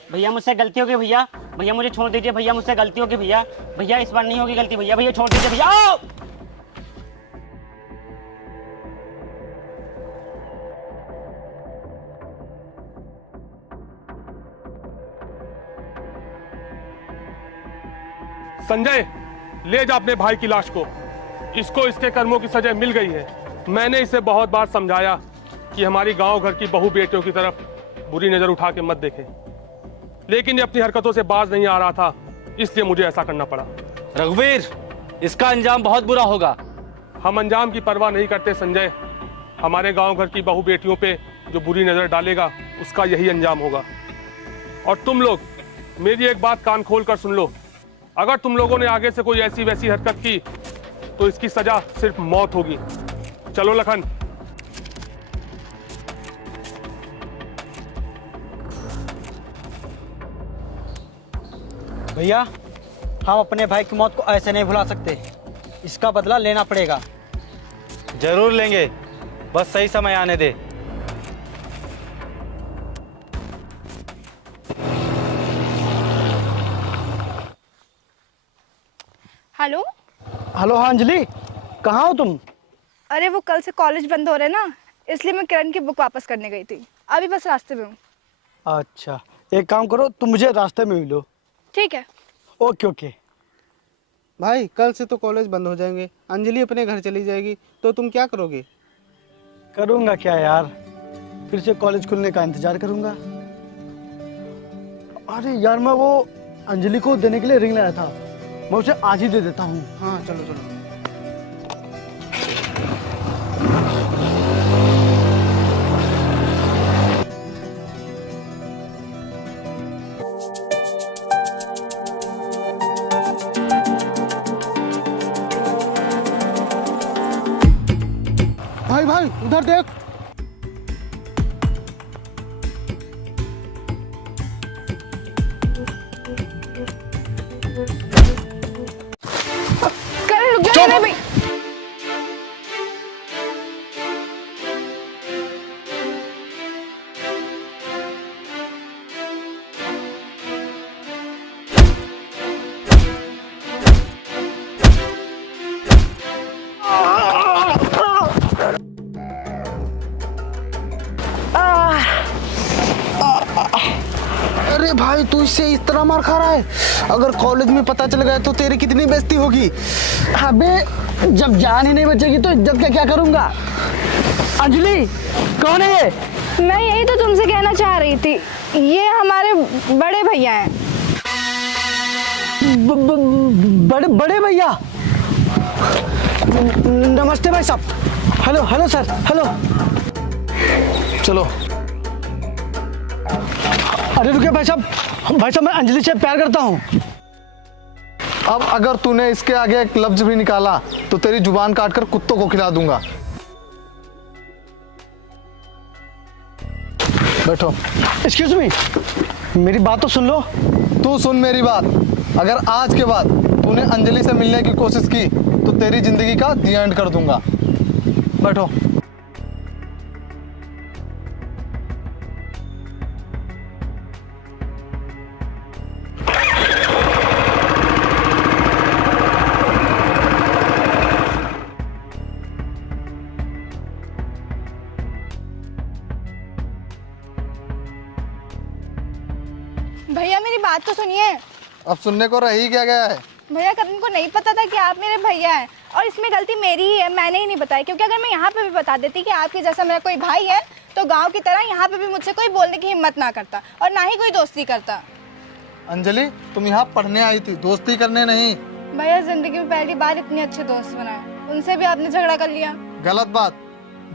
भैया मुझसे गलती हो गई भैया, भैया मुझे छोड़ दीजिए भैया, मुझसे गलती हो गई भैया, भैया इस बार नहीं होगी गलती भैया, भैया छोड़ दीजिए भैया। संजय, ले जा अपने भाई की लाश को। इसको इसके कर्मों की सजा मिल गई है। मैंने इसे बहुत बार समझाया कि हमारी गांव घर की बहू बेटियों की तरफ बुरी नजर उठा के मत देखे, लेकिन ये अपनी हरकतों से बाज नहीं आ रहा था, इसलिए मुझे ऐसा करना पड़ा। रघुवीर, इसका अंजाम बहुत बुरा होगा। हम अंजाम की परवाह नहीं करते संजय। हमारे गांव घर की बहू बेटियों पे जो बुरी नजर डालेगा उसका यही अंजाम होगा। और तुम लोग मेरी एक बात कान खोल कर सुन लो, अगर तुम लोगों ने आगे से कोई ऐसी वैसी हरकत की तो इसकी सजा सिर्फ मौत होगी। चलो लखन। भैया, हम अपने भाई की मौत को ऐसे नहीं भुला सकते, इसका बदला लेना पड़ेगा। जरूर लेंगे, बस सही समय आने दे। हेलो। हेलो, हाँ अंजलि, कहाँ हो तुम? अरे वो कल से कॉलेज बंद हो रहे हैं ना, इसलिए मैं किरण की बुक वापस करने गई थी, अभी बस रास्ते में हूँ। अच्छा, एक काम करो, तुम मुझे रास्ते में मिलो। ठीक है। Okay okay. भाई कल से तो कॉलेज बंद हो जाएंगे, अंजलि अपने घर चली जाएगी, तो तुम क्या करोगे? करूँगा क्या यार, फिर से कॉलेज खुलने का इंतजार करूँगा। अरे यार, मैं वो अंजलि को देने के लिए रिंग लाया था, मैं उसे आज ही दे देता हूँ। हाँ चलो चलो। भाई भाई उधर देख। करण रुक जा। अरे भाई अरे भाई तू इससे इस तरह मार खा रहा है, अगर कॉलेज में पता चल गया तो तेरी कितनी बेइज्जती होगी। अबे, जब जान ही नहीं बचेगी तो इज्जत का क्या करूँगा? अंजलि, कौन है ये? मैं यही तो तुमसे कहना चाह रही थी, ये हमारे बड़े भैया हैं। बड़े बड़े भैया, नमस्ते भाई साहब। Hello hello sir, hello. चलो। अरे रुकिए भाई साहब, मैं अंजलि से प्यार करता हूँ। अब अगर तूने इसके आगे एक लफ्ज भी निकाला तो तेरी जुबान काट कर कुत्तों को खिला दूंगा। बैठो। एक्सक्यूज मी, मेरी बात तो सुन लो। तू सुन मेरी बात, अगर आज के बाद तूने अंजलि से मिलने की कोशिश की तो तेरी जिंदगी का दी एंड कर दूंगा। बैठो। भैया मेरी बात तो सुनिए। अब सुनने को रही क्या गया है? भैया करण को नहीं पता था कि आप मेरे भैया हैं, और इसमें गलती मेरी ही है, मैंने ही नहीं बताया, क्योंकि अगर मैं यहाँ पे भी बता देती कि आपके जैसा मेरा कोई भाई है तो गांव की तरह यहाँ पे भी मुझसे कोई बोलने की हिम्मत ना करता और ना ही कोई दोस्ती करता। अंजलि, तुम यहाँ पढ़ने आई थी, दोस्ती करने नहीं। भैया जिंदगी में पहली बार इतने अच्छे दोस्त बनाए, उनसे भी आपने झगड़ा कर लिया। गलत बात,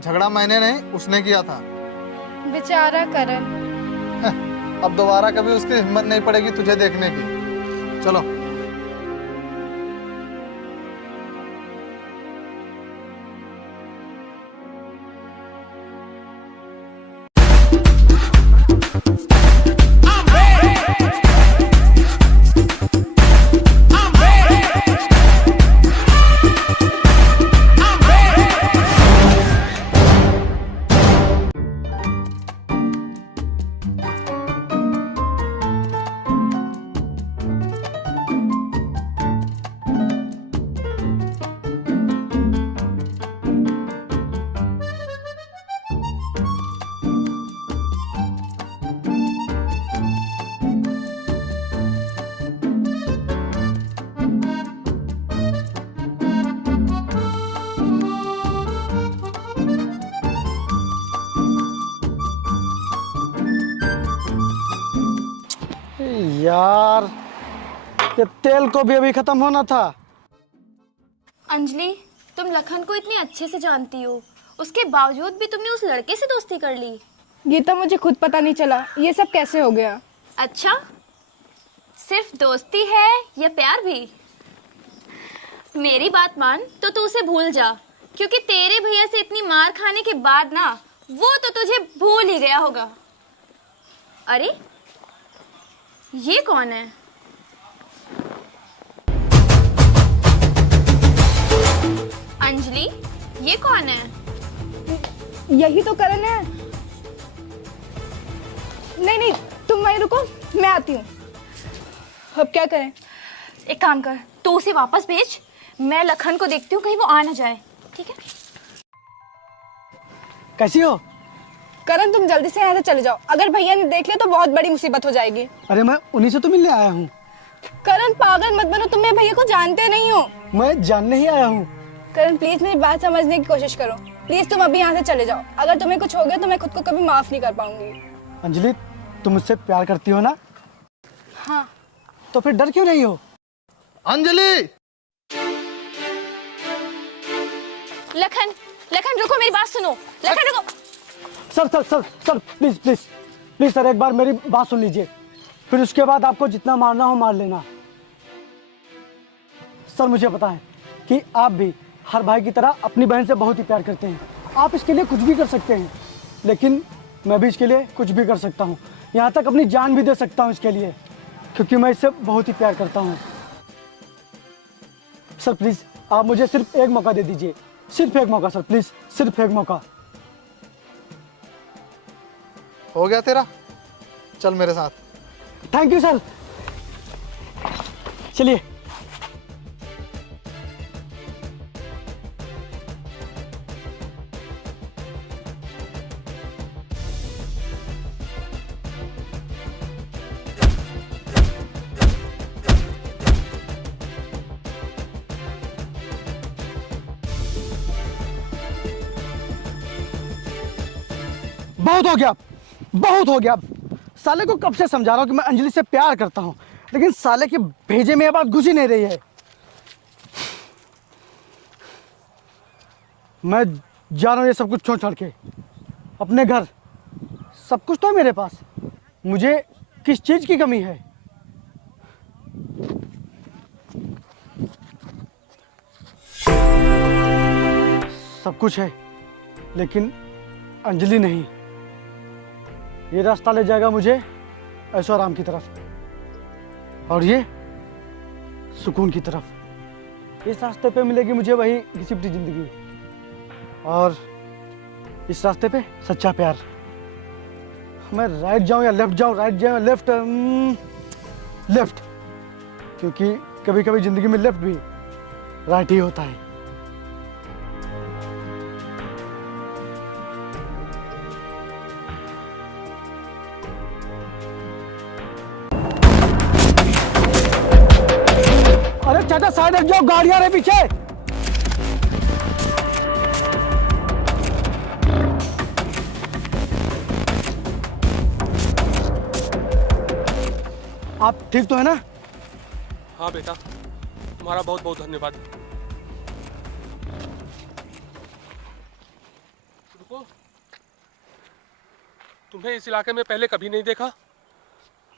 झगड़ा मैंने नहीं उसने किया था। बेचारा करण। अब दोबारा कभी उसकी हिम्मत नहीं पड़ेगी तुझे देखने की। चलो। यार, ये तेल को भी अभी खत्म होना था। अंजलि, तुम लखन को इतने अच्छे से जानती हो, उसके बावजूद भी तुमने उस लड़के से दोस्ती कर ली। ये तो मुझे खुद पता नहीं चला, ये सब कैसे हो गया। अच्छा, सिर्फ दोस्ती है या प्यार भी? मेरी बात मान तो तू उसे भूल जा, क्योंकि तेरे भैया से इतनी मार खाने के बाद ना वो तो तुझे भूल ही गया होगा। अरे ये कौन है? अंजलि, ये कौन है? यही तो करण है। नहीं नहीं, तुम वहीं रुको, मैं आती हूँ। अब क्या करें? एक काम कर, तू उसे वापस भेज, मैं लखन को देखती हूँ कहीं वो आ ना जाए, ठीक है? कैसी हो? करण, तुम जल्दी से यहाँ से चले जाओ, अगर भैया ने देख लिया तो बहुत बड़ी मुसीबत हो जाएगी। अरे मैं उन्हीं से तो मिलने आया हूँ। करण, पागल मत बनो, तुम मेरे भैया को जानते नहीं हो। मैं जानने ही आया हूँ। करण प्लीज मेरी बात समझने की कोशिश करो, प्लीज तुम अभी यहाँ से चले जाओ। अगर तुम्हें कुछ हो गया तो मैं खुद को कभी माफ नहीं कर पाऊंगी। अंजलि, तुम मुझसे प्यार करती हो ना? हाँ। तो फिर डर क्यों नहीं हो? अंजलि! लखन, लखन रुको, मेरी बात सुनो। लखन रुको। Sir sir sir sir, please please please sir, एक बार मेरी बात सुन लीजिए, फिर उसके बाद आपको जितना मारना हो मार लेना। सर मुझे पता है कि आप भी हर भाई की तरह अपनी बहन से बहुत ही प्यार करते हैं। आप इसके लिए कुछ भी कर सकते हैं, लेकिन मैं भी इसके लिए कुछ भी कर सकता हूँ, यहाँ तक अपनी जान भी दे सकता हूँ इसके लिए, क्योंकि मैं इससे बहुत ही प्यार करता हूँ। सर प्लीज आप मुझे सिर्फ एक मौका दे दीजिए, सिर्फ एक मौका सर, प्लीज सिर्फ एक मौका। हो गया तेरा? चल मेरे साथ। Thank you sir. चलिए। बहुत हो गया, बहुत हो गया। साले को कब से समझा रहा हूँ कि मैं अंजलि से प्यार करता हूँ, लेकिन साले के भेजे में ये बात घुस ही नहीं रही है। मैं जा रहा हूँ ये सब कुछ छोड़ छाड़ के अपने घर। सब कुछ तो है मेरे पास, मुझे किस चीज की कमी है? सब कुछ है, लेकिन अंजलि नहीं। ये रास्ता ले जाएगा मुझे ऐशो आराम की तरफ, और ये सुकून की तरफ। इस रास्ते पे मिलेगी मुझे वही घिसी-पिटी जिंदगी, और इस रास्ते पे सच्चा प्यार। मैं राइट जाऊं या लेफ्ट जाऊं, राइट जाऊं या लेफ्ट, लेफ्ट, क्योंकि कभी कभी जिंदगी में लेफ्ट भी राइट ही होता है। अरे चाचा साइड हट जाओ, गाड़ियां रहे पीछे। आप ठीक तो है ना? हाँ बेटा, तुम्हारा बहुत बहुत धन्यवाद। रुको, तुम्हें इस इलाके में पहले कभी नहीं देखा?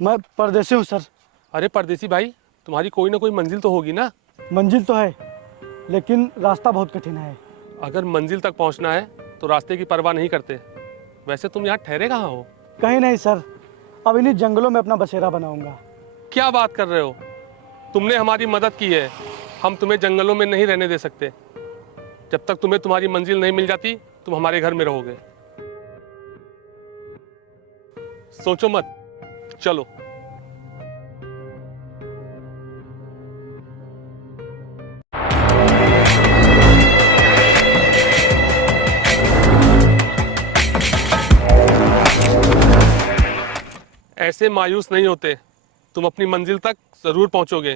मैं परदेसी हूँ सर। अरे परदेसी भाई, तुम्हारी कोई ना कोई मंजिल तो होगी ना? मंजिल तो है, लेकिन रास्ता बहुत कठिन है। अगर मंजिल तक पहुंचना है तो रास्ते की परवाह नहीं करते। वैसे तुम यहाँ ठहरे कहाँ हो? कहीं नहीं सर, अब इन्हीं जंगलों में अपना बसेरा बनाऊंगा। क्या बात कर रहे हो? तुमने हमारी मदद की है, हम तुम्हें जंगलों में नहीं रहने दे सकते। जब तक तुम्हें तुम्हारी मंजिल नहीं मिल जाती तुम हमारे घर में रहोगे। सोचो मत, चलो। ऐसे मायूस नहीं होते, तुम अपनी मंजिल तक जरूर पहुंचोगे,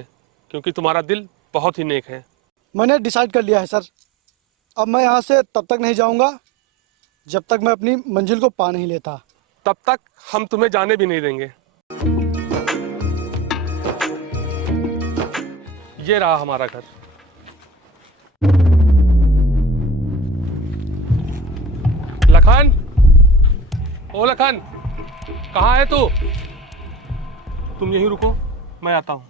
क्योंकि तुम्हारा दिल बहुत ही नेक है। मैंने डिसाइड कर लिया है सर, अब मैं यहाँ से तब तक नहीं जाऊँगा जब तक मैं अपनी मंजिल को पा नहीं लेता। तब तक हम तुम्हें जाने भी नहीं देंगे। ये रहा हमारा घर। लखन, ओ लखन, कहाँ है तू? तुम यहीं रुको, मैं आता हूँ।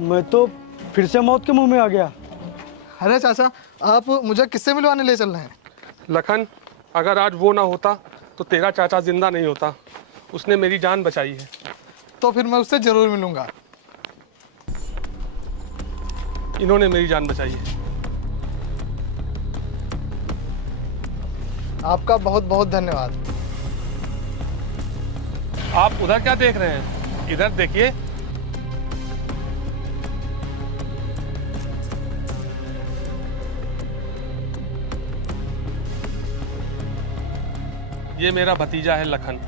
मैं तो फिर से मौत के मुंह में आ गया। अरे चाचा, आप मुझे किससे मिलवाने ले चल रहे हैं? लखन, अगर आज वो ना होता तो तेरा चाचा जिंदा नहीं होता। उसने मेरी जान बचाई है। तो फिर मैं उससे जरूर मिलूंगा। इन्होंने मेरी जान बचाई है। आपका बहुत बहुत धन्यवाद। आप उधर क्या देख रहे हैं? इधर देखिए। ये मेरा भतीजा है लखन,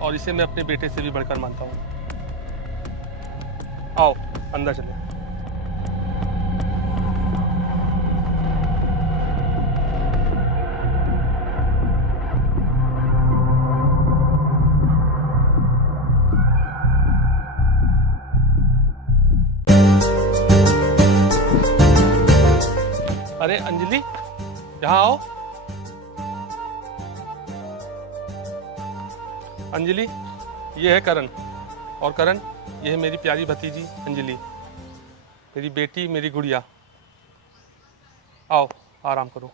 और इसे मैं अपने बेटे से भी बढ़कर मानता हूँ। आओ अंदर चले। अरे अंजलि, यहाँ आओ। अंजलि, ये है करण, और करण, ये है मेरी प्यारी भतीजी अंजलि, मेरी बेटी, मेरी गुड़िया। आओ आराम करो।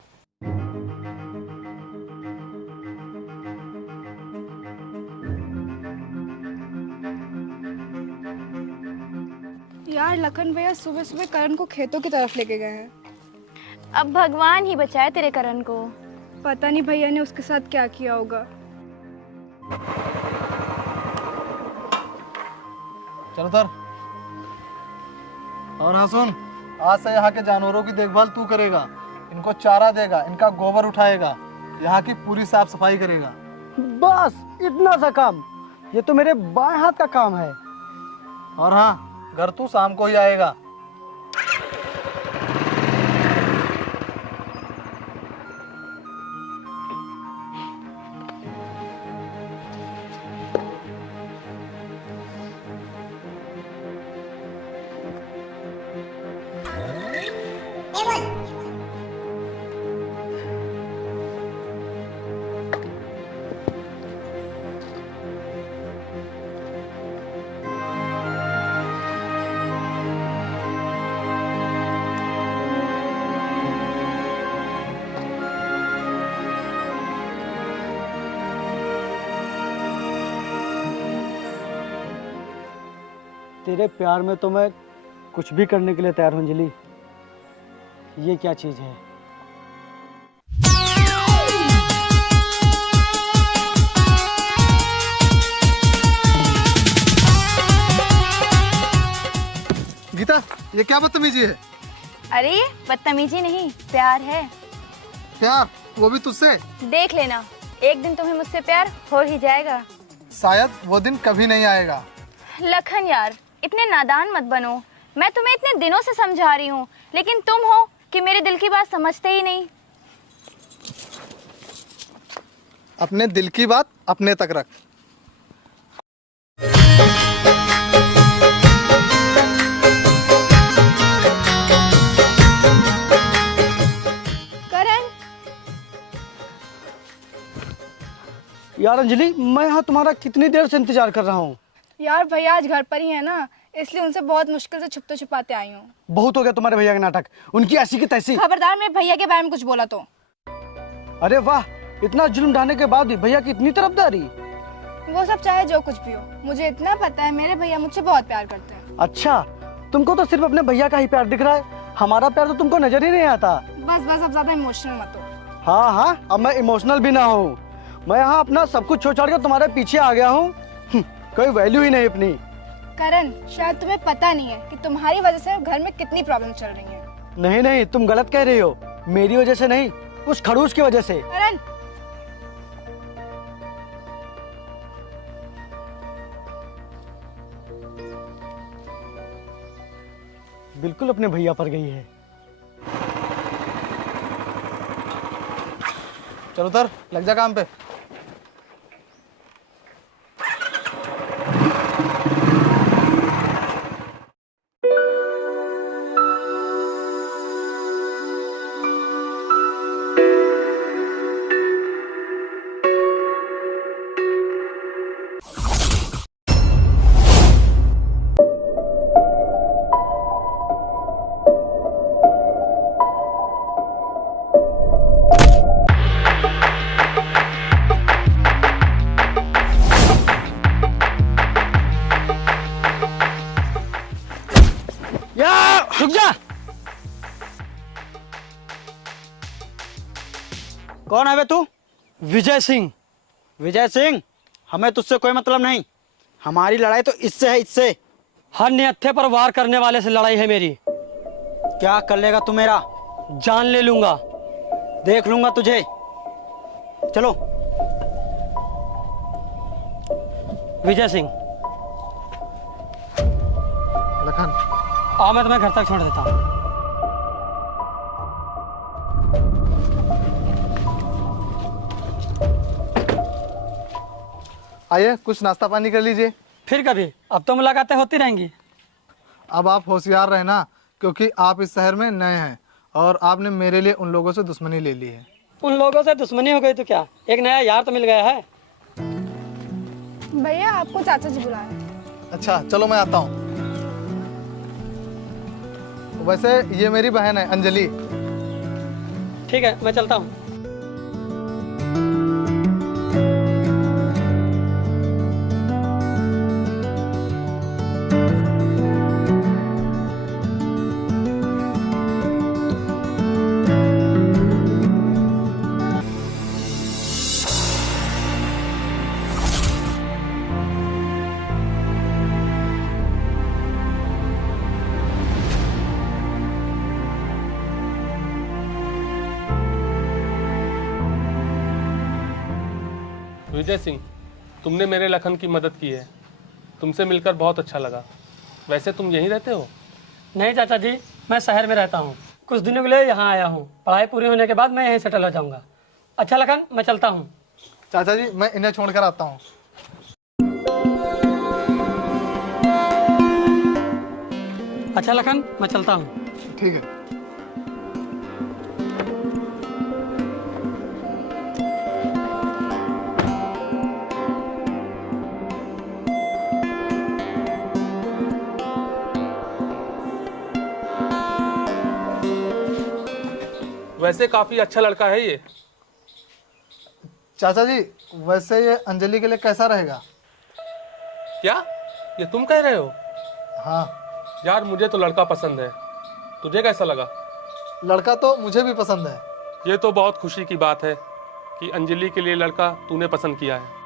यार लखन भैया सुबह सुबह करण को खेतों की तरफ लेके गए हैं। अब भगवान ही बचाए तेरे करण को। पता नहीं भैया ने उसके साथ क्या किया होगा। चलो तर। और हाँ सुन, आज से यहाँ के जानवरों की देखभाल तू करेगा। इनको चारा देगा, इनका गोबर उठाएगा, यहाँ की पूरी साफ सफाई करेगा। बस इतना सा काम? ये तो मेरे बाएं हाथ का काम है। और हाँ, घर तू शाम को ही आएगा। तेरे प्यार में तो मैं कुछ भी करने के लिए तैयार हूँ अंजलि। ये क्या चीज है? गीता, ये क्या बदतमीजी है? अरे ये बदतमीजी नहीं, प्यार है। प्यार? वो भी तुझसे? देख लेना, एक दिन तुम्हें मुझसे प्यार हो ही जाएगा। शायद वो दिन कभी नहीं आएगा। लखन यार, इतने नादान मत बनो। मैं तुम्हें इतने दिनों से समझा रही हूँ, लेकिन तुम हो कि मेरे दिल की बात समझते ही नहीं। अपने दिल की बात अपने तक रख। करण, यार अंजलि, मैं यहाँ तुम्हारा कितनी देर से इंतजार कर रहा हूँ। यार भैया आज घर पर ही है ना, इसलिए उनसे बहुत मुश्किल से छुपते छुपाते आई हूँ। बहुत हो गया तुम्हारे भैया के नाटक, उनकी ऐसी की तैसी। खबरदार मेरे भैया के बारे में कुछ बोला तो। अरे वाह, इतना जुल्म ढाने के बाद भी भैया की इतनी तरफदारी। वो सब चाहे जो कुछ भी हो, मुझे इतना पता है मेरे भैया मुझसे बहुत प्यार करते हैं। अच्छा, तुमको तो सिर्फ अपने भैया का ही प्यार दिख रहा है, हमारा प्यार तो तुमको नजर ही नहीं आता। बस बस अब ज्यादा इमोशनल मत हो। हाँ हाँ, अब मैं इमोशनल भी ना हूँ। मैं यहाँ अपना सब कुछ छोड़ छोड़ कर तुम्हारे पीछे आ गया हूँ। कोई वैल्यू ही नहीं अपनी। करण, शायद तुम्हें पता नहीं है कि तुम्हारी वजह से घर में कितनी प्रॉब्लम चल रही है। नहीं नहीं, तुम गलत कह रही हो। मेरी वजह से नहीं, उस खड़ूस की वजह से। करण, बिल्कुल अपने भैया पर गई है। चलो तर, लग जा काम पे। कौन है बे तू? विजय सिंह। विजय सिंह, हमें तुझसे कोई मतलब नहीं। हमारी लड़ाई तो इससे है, इससे। हर निहत्थे पर वार करने वाले से लड़ाई है मेरी। क्या कर लेगा तू मेरा? जान ले लूंगा। देख लूंगा तुझे। चलो। विजय सिंह, लखन, आओ मैं तुम्हें घर तक छोड़ देता हूँ। आइए कुछ नाश्ता पानी कर लीजिए। फिर कभी, अब तो मुलाकातें होती रहेंगी। अब आप होशियार रहे ना, क्योंकि आप इस शहर में नए हैं और आपने मेरे लिए उन लोगों से दुश्मनी ले ली है। उन लोगों से दुश्मनी हो गई तो क्या, एक नया यार तो मिल गया है। भैया आपको चाचा जी बुला रहे हैं। अच्छा चलो मैं आता हूँ। वैसे ये मेरी बहन है अंजलि। ठीक है, मैं चलता हूँ। विजय सिंह, तुमने मेरे लखन की मदद की है। तुमसे मिलकर बहुत अच्छा लगा। वैसे तुम यहीं रहते हो? नहीं चाचा जी, मैं शहर में रहता हूँ। कुछ दिनों के लिए यहाँ आया हूँ। पढ़ाई पूरी होने के बाद मैं यहीं सेटल हो जाऊँगा। अच्छा लखन, मैं चलता हूँ। चाचा जी मैं इन्हें छोड़कर आता हूँ। अच्छा लखन, मैं चलता हूँ। ठीक है। वैसे काफी अच्छा लड़का है ये। चाचा जी वैसे ये अंजलि के लिए कैसा रहेगा? क्या ये तुम कह रहे हो? हाँ यार मुझे तो लड़का पसंद है। तुझे कैसा लगा? लड़का तो मुझे भी पसंद है। ये तो बहुत खुशी की बात है कि अंजलि के लिए लड़का तूने पसंद किया है।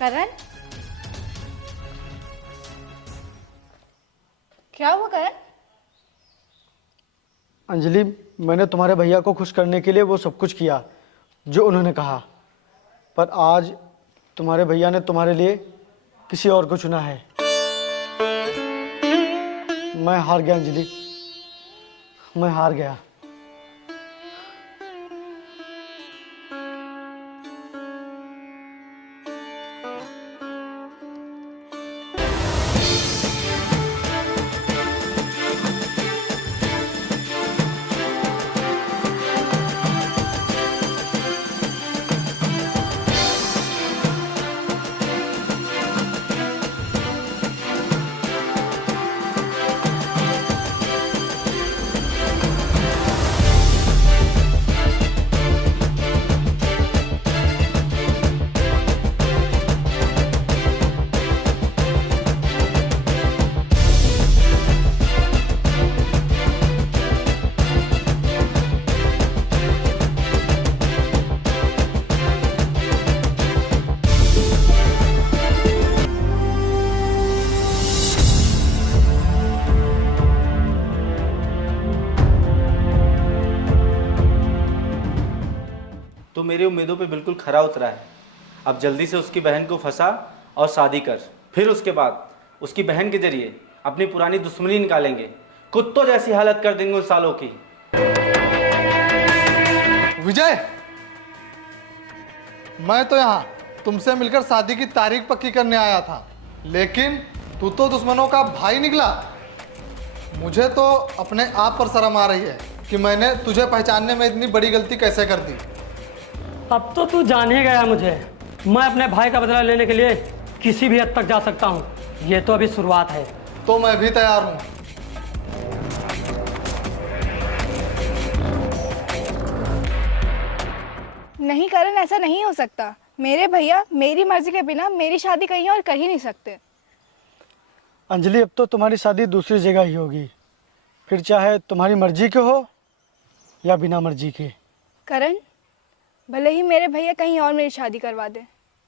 करण, क्या हुआ करण? अंजलि, मैंने तुम्हारे भैया को खुश करने के लिए वो सब कुछ किया जो उन्होंने कहा, पर आज तुम्हारे भैया ने तुम्हारे लिए किसी और को चुना है। मैं हार गया अंजलि, मैं हार गया। तो मेरी उम्मीदों पे बिल्कुल खरा उतरा है। अब जल्दी से उसकी बहन को फंसा और शादी कर, फिर उसके बाद उसकी बहन के जरिए अपनी पुरानी दुश्मनी निकालेंगे। कुत्तों जैसी हालत कर देंगे उन सालों की। विजय, मैं तो यहाँ तुमसे मिलकर शादी की तारीख पक्की करने आया था, लेकिन तू तो दुश्मनों का भाई निकला। मुझे तो अपने आप पर शर्म आ रही है कि मैंने तुझे पहचानने में इतनी बड़ी गलती कैसे कर दी। अब तो तू जान ही गया मुझे। मैं अपने भाई का बदला लेने के लिए किसी भी हद तक जा सकता हूँ। ये तो अभी शुरुआत है। तो मैं भी तैयार हूँ। ऐसा नहीं हो सकता। मेरे भैया मेरी मर्जी के बिना मेरी शादी कहीं और कर ही नहीं सकते। अंजलि, अब तो तुम्हारी शादी दूसरी जगह ही होगी, फिर चाहे तुम्हारी मर्जी के हो या बिना मर्जी के। करण, भले ही मेरे भैया कहीं और मेरी शादी करवा दे,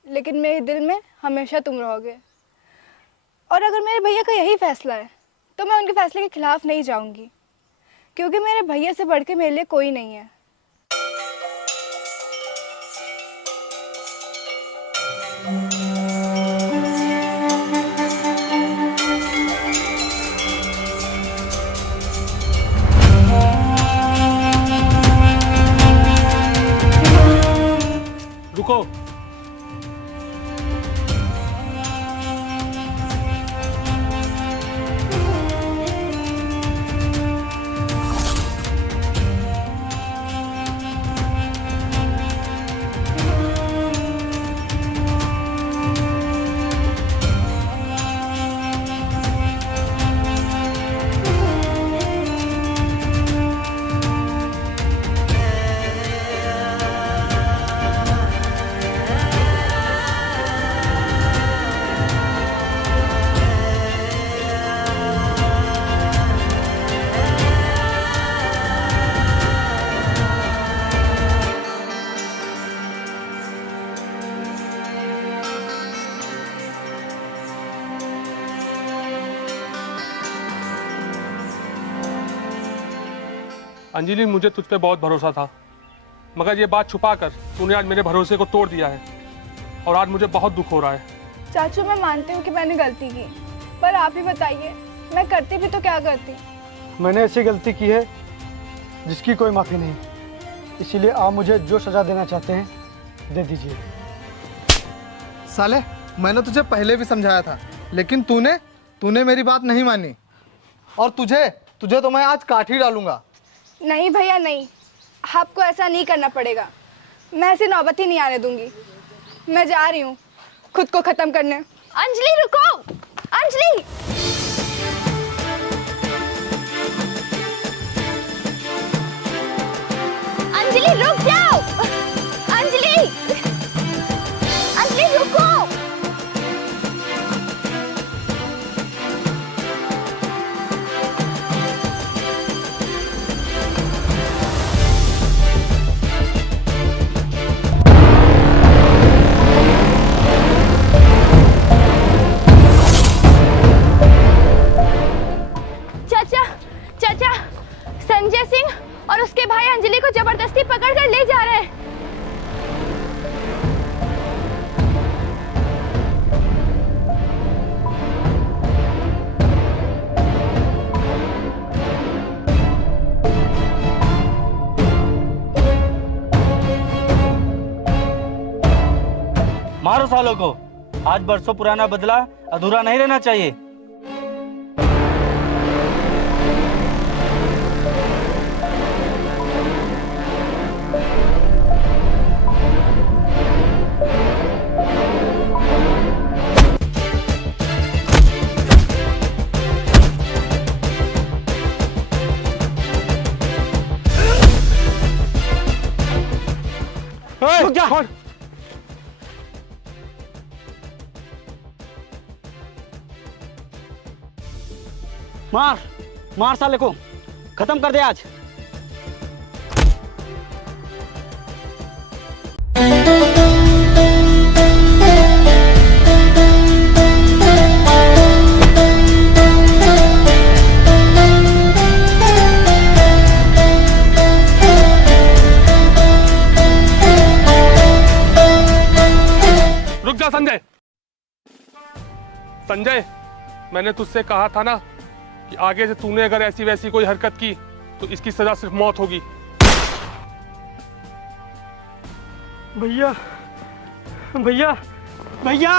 लेकिन मेरे दिल में हमेशा तुम रहोगे। और अगर मेरे भैया का यही फैसला है तो मैं उनके फैसले के खिलाफ नहीं जाऊंगी, क्योंकि मेरे भैया से बढ़ के मेरे लिए कोई नहीं है। रुको। अंजलि, मुझे तुझ पे बहुत भरोसा था, मगर ये बात छुपा कर तूने आज मेरे भरोसे को तोड़ दिया है और आज मुझे बहुत दुख हो रहा है। चाचू, मैं मानती हूँ कि मैंने गलती की, पर आप ही बताइए मैं करती भी तो क्या करती। मैंने ऐसी गलती की है जिसकी कोई माफ़ी नहीं, इसीलिए आप मुझे जो सज़ा देना चाहते हैं दे दीजिए। साले, मैंने तुझे पहले भी समझाया था, लेकिन तूने मेरी बात नहीं मानी, और तुझे तो मैं आज काट ही डालूंगा। नहीं भैया नहीं, आपको ऐसा नहीं करना पड़ेगा। मैं ऐसी नौबत ही नहीं आने दूंगी। मैं जा रही हूँ खुद को खत्म करने। अंजलि रुको, अंजलि। अंजलि रुक जाओ, अंजलि, अंजलि रुको। चाचा, संजय सिंह और उसके भाई अंजलि को जबरदस्ती पकड़कर ले जा रहे हैं। मारो सालों को। आज बरसों पुराना बदला अधूरा नहीं रहना चाहिए। रुक जा। मार मार साले को, खत्म कर दे आज। रुक जा संजय। संजय, मैंने तुझसे कहा था ना कि आगे से तूने अगर ऐसी वैसी कोई हरकत की तो इसकी सजा सिर्फ मौत होगी। भैया भैया भैया,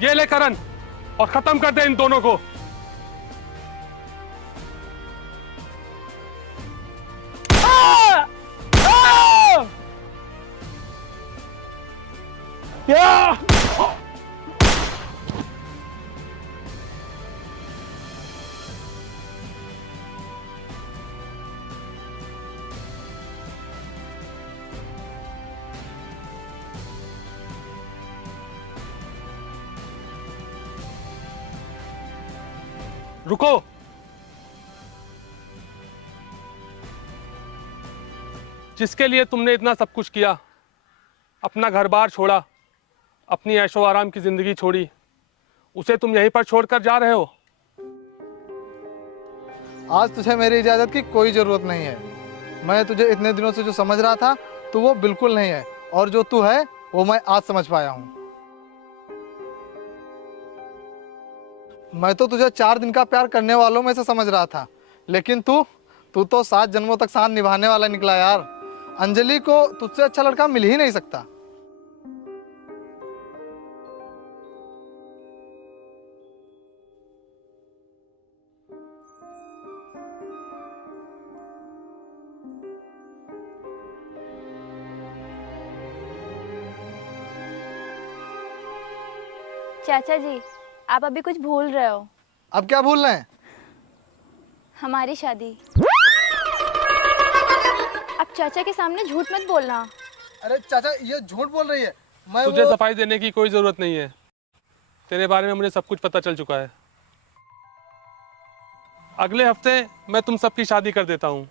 ये ले करण और खत्म कर दे इन दोनों को। रुको। जिसके लिए तुमने इतना सब कुछ किया, अपना घर बार छोड़ा, अपनी ऐशो आराम की जिंदगी छोड़ी, उसे तुम यहीं पर छोड़कर जा रहे हो। आज तुझे मेरी इजाज़त की कोई ज़रूरत नहीं है। मैं तुझे इतने दिनों से जो समझ रहा था तो वो बिल्कुल नहीं है, और जो तू है वो मैं आज समझ पाया हूँ। मैं तो तुझे 4 दिन का प्यार करने वालों में से समझ रहा था, लेकिन तू तो 7 जन्मों तक साथ निभाने वाला निकला यार। अंजलि को तुझसे अच्छा लड़का मिल ही नहीं सकता। चाचा जी, आप अभी कुछ भूल रहे हो। अब क्या भूल रहे हैं? हमारी शादी। अब चाचा के सामने झूठ मत बोलना। अरे चाचा, ये झूठ बोल रही है। मैं तुझे सफाई देने की कोई जरूरत नहीं है। तेरे बारे में मुझे सब कुछ पता चल चुका है। अगले हफ्ते मैं तुम सबकी शादी कर देता हूँ।